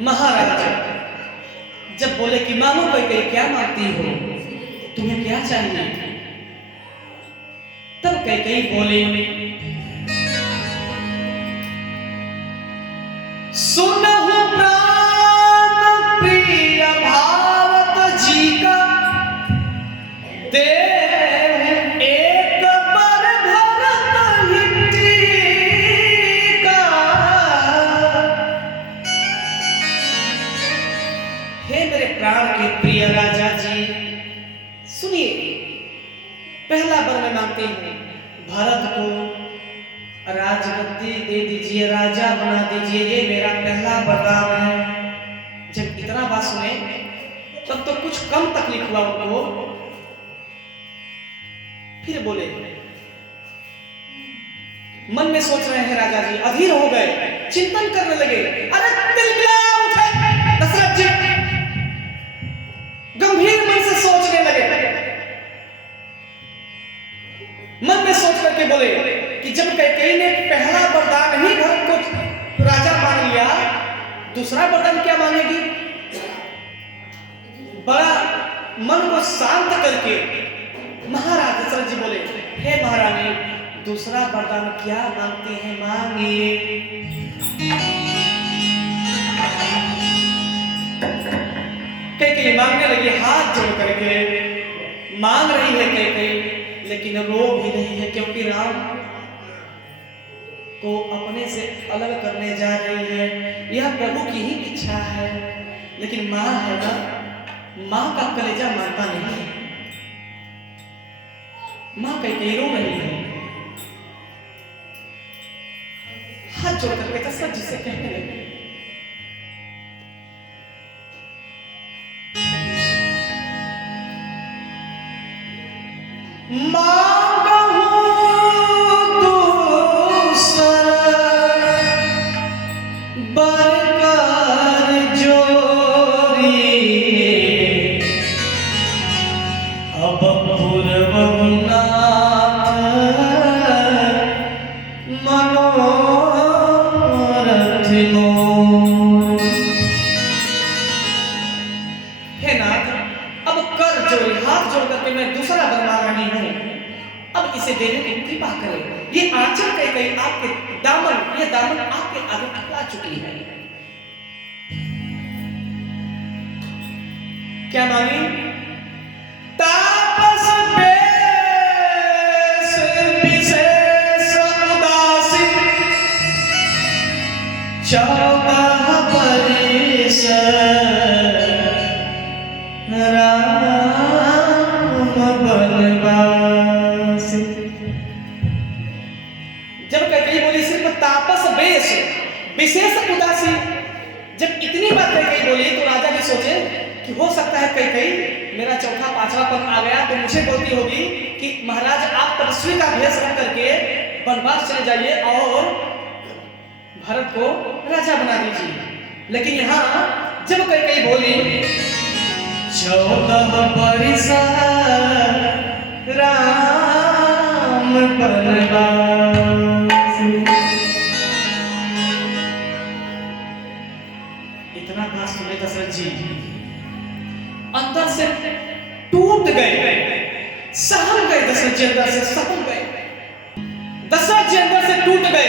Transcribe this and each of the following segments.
महाराजा जब बोले कि मानो कोई क्या मांगती हो, तुम्हें क्या चाहिए, तब कई बोले सुनहु प्राण प्रिय भावत जी का दे एक बार भरत हिट्टी का। हे मेरे प्राण के प्रिय राजा जी, सुनिए, पहला वर मैं मांगती हूँ, भारत को राजगद्दी दे दीजिए, राजा बना दीजिए, ये मेरा पहला वरदान है। जब इतना बात सुने तब तो कुछ कम तकलीफ हुआ उनको। फिर बोले, मन में सोच रहे हैं राजा जी, अधीर हो गए, चिंतन करने लगे। अरे तिलमिला उठे दशरथ जी, गंभीर मन से सोचने लगे। मन में सोच करके बोले कि जब कैकेयी ने पहला वरदान ही भरत को राजा मान लिया, दूसरा वरदान क्या मांगेगी। बड़ा मन को शांत करके महाराज दशरथ जी बोले, हे महारानी, दूसरा वरदान क्या मांगते हैं, मांगिए। कैकेयी मांगने लगी, हाथ जोड़ करके मांग रही है कैकेयी, लेकिन रो भी रही है, क्योंकि राम को अपने से अलग करने जा रही है। यह प्रभु की ही इच्छा है, लेकिन मां है ना, मां का कलेजा मानता नहीं। मां कैकेयी रो रही है, हाथ जोड़ करके दशरथ जी से कहने लगे, मांगहु दूसर बरकर जोरी, अब पूर्वनाथ मनोरथ मोर। हे नाथ, अब कर जोड़ी, हाथ जोड़ करके मैं दूसरा वर मांग रही हूं, अब इसे देने की कृपा करें। ये आंचल कैकेयी आपके दामन, ये दामन आपके आगे फैला चुकी है। क्या मांगी। तापस बेश विशेष उदासी, 14 बरिस बनवासी। जब कैकेयी बोली सिर्फ तापस बेश विशेष उदासी, जब इतनी बात कैकेयी बोली तो राजा भी सोचे कि हो सकता है कैकेयी मेरा चौथा पांचवा पद आ गया तो मुझे बोलती होगी कि महाराज आप तपस्वी का भेष रख करके वनवास चले जाइए और भारत को राजा बना दीजिए। लेकिन यहाँ जब कैकेयी बोली 14 बरिस राम बनवासी, इतना बात सुने दशरथ जी अंदर से टूट गए, सहम गए। दशरथ जी अंदर से सहम गए, दशरथ जी अंदर से टूट गए,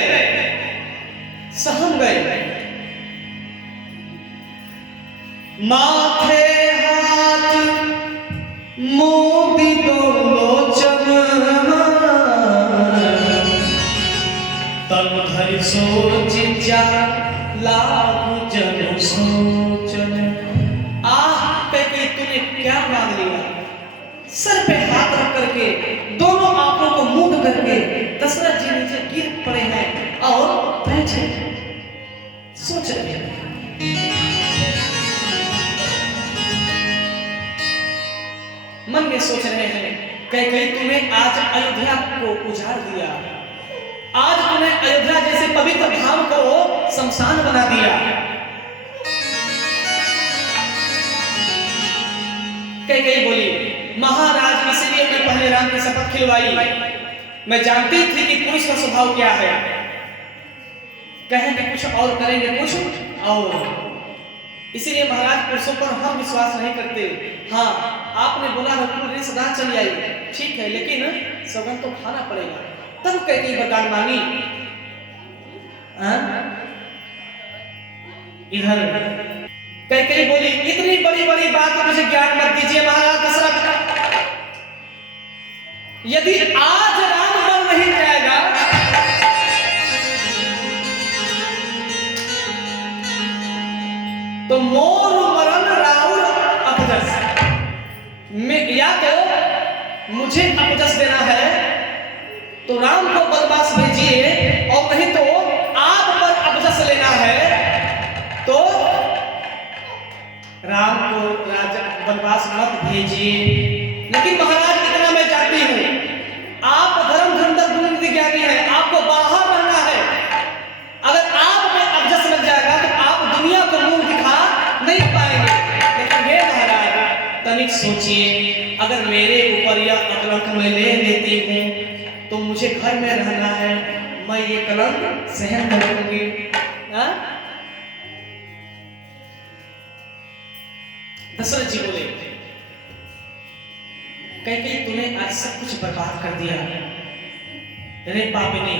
सहम गए। माथे हाथ मोदी लोचन, तन धरि सोच जा लाभ जन सोचन। कैकेयी तूने क्या मांग लिया। सर पे हाथ रख करके दोनों आंखों को मूंद करके दशरथ जी नीचे गिर पड़े हैं और बैठे सोच रहे हैं। मन में सोच रहे हैं, कैकेयी तूने आज अयोध्या को उजाड़ दिया, आज तूने अयोध्या जैसे पवित्र धाम को शमशान बना दिया। कैकेयी बोली, महाराज इसलिए मैं पहले राम की शपथ खिलवाई, मैं जानती थी कि पुरुष का स्वभाव क्या है, कहेंगे कुछ और करेंगे कुछ और। इसीलिए महाराज पुरुषों पर हम विश्वास नहीं करते। हाँ, आपने बोला रघुकुल रिश्तेदार चली आई, ठीक है, लेकिन सगन तो खाना पड़ेगा। तब कैकेयी वरदान मांगी। इधर कैकेयी बोली, इतनी बड़ी बड़ी बात मुझे ज्ञान मत दीजिए महाराज दशरथ, यदि आज राम बन नहीं जाएगा तो मोर मरण राउर अपजस में, या तो मुझे अपजस देना है तो राम को वनवास भेजिए, और नहीं तो आप पर अपजस लेना है तो राम को वनवास मत भेजिए। लेकिन महाराज इतना मैं जानती हूं, आप धर्म धर्म ज्ञानी है, आपको बाहर रहना है। अगर आप में अपजस लग जाएगा तो आप दुनिया को मुंह दिखा नहीं पाएंगे। लेकिन हे महाराज तनिक सोचिए, अगर मेरे ऊपर यह कलंक मैं ले लेती हूं तो मुझे घर में रहना है, मैं ये कलंक सहन कर लूंगी। दशरथ जी बोले, कैकेयी तूने आज सब कुछ बर्बाद कर दिया रे पापिनी,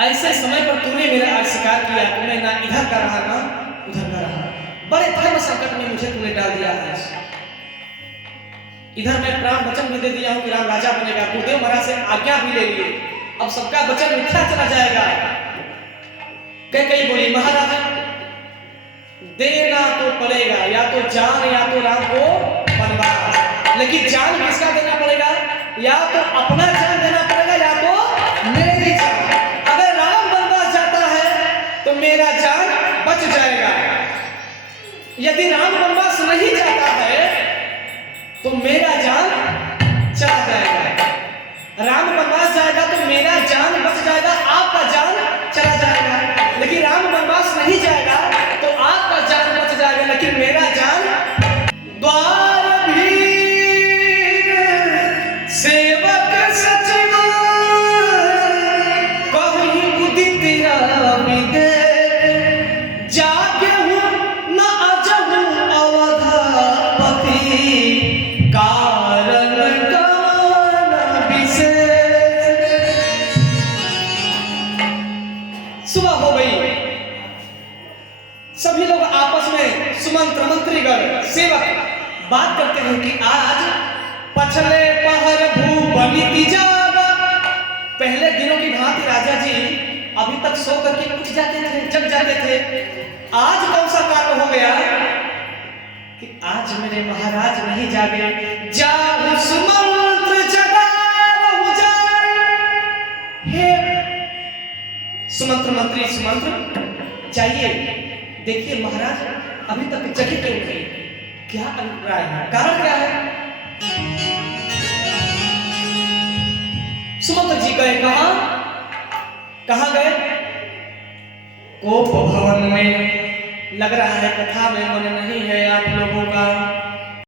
ऐसे समय पर तूने मेरा आज स्वीकार किया, तूने ना इधर का रहा ना उधर का रहा, बड़े धर्म संकट में मुझे तूने डाल दिया है। इधर मैं प्राण वचन भी दे दिया हूं कि राम राजा बनेगा, गुरुदेव महाराज से आज्ञा भी ले लिए, अब सबका वचन मिथ्या चला जाएगा। कैकेयी बोली, महाराज देना तो पड़ेगा, या तो जान या तो राम को वनवास। लेकिन जान किसका देना पड़ेगा? या तो अपना जान देना पड़ेगा या तो मेरी जान। अगर राम वनवास जाता है तो मेरा जान बच जाएगा, यदि राम वनवास नहीं जाता है तो मेरा जान चला जाएगा। राम वनवास जाएगा तो मेरा जान बच जाएगा, आपका जान चला जाएगा। लेकिन राम वनवास नहीं जाएगा तो आपका जान बच जाएगा, लेकिन मेरा जान। द्वार भी सेवक सचिव कहीं उदित रामिदे, जागे हूं न अजहूं अवधापति, कारण कान विशेष। सुबह हो गई, सभी लोग आपस में सुमंत्र मंत्रीगण सेवक बात करते हैं कि आज पछले पहर भूपति जागा। पहले दिनों की भांति राजा जी अभी तक सो करके उठ जाते थे, जग जाते थे। आज कौन सा कारण हो गया कि आज मेरे महाराज नहीं जागे? जागो सुमंत्र जगाओ जाए, हे सुमंत्र मंत्री सुमंत्र जाइए, देखिए महाराज अभी तक जगे क्यों नहीं, क्या अभिप्राय है, कारण क्या है? सुमंत्र जी गए कहां गए? कोप भवन में। लग रहा है कथा में मन नहीं है आप लोगों का।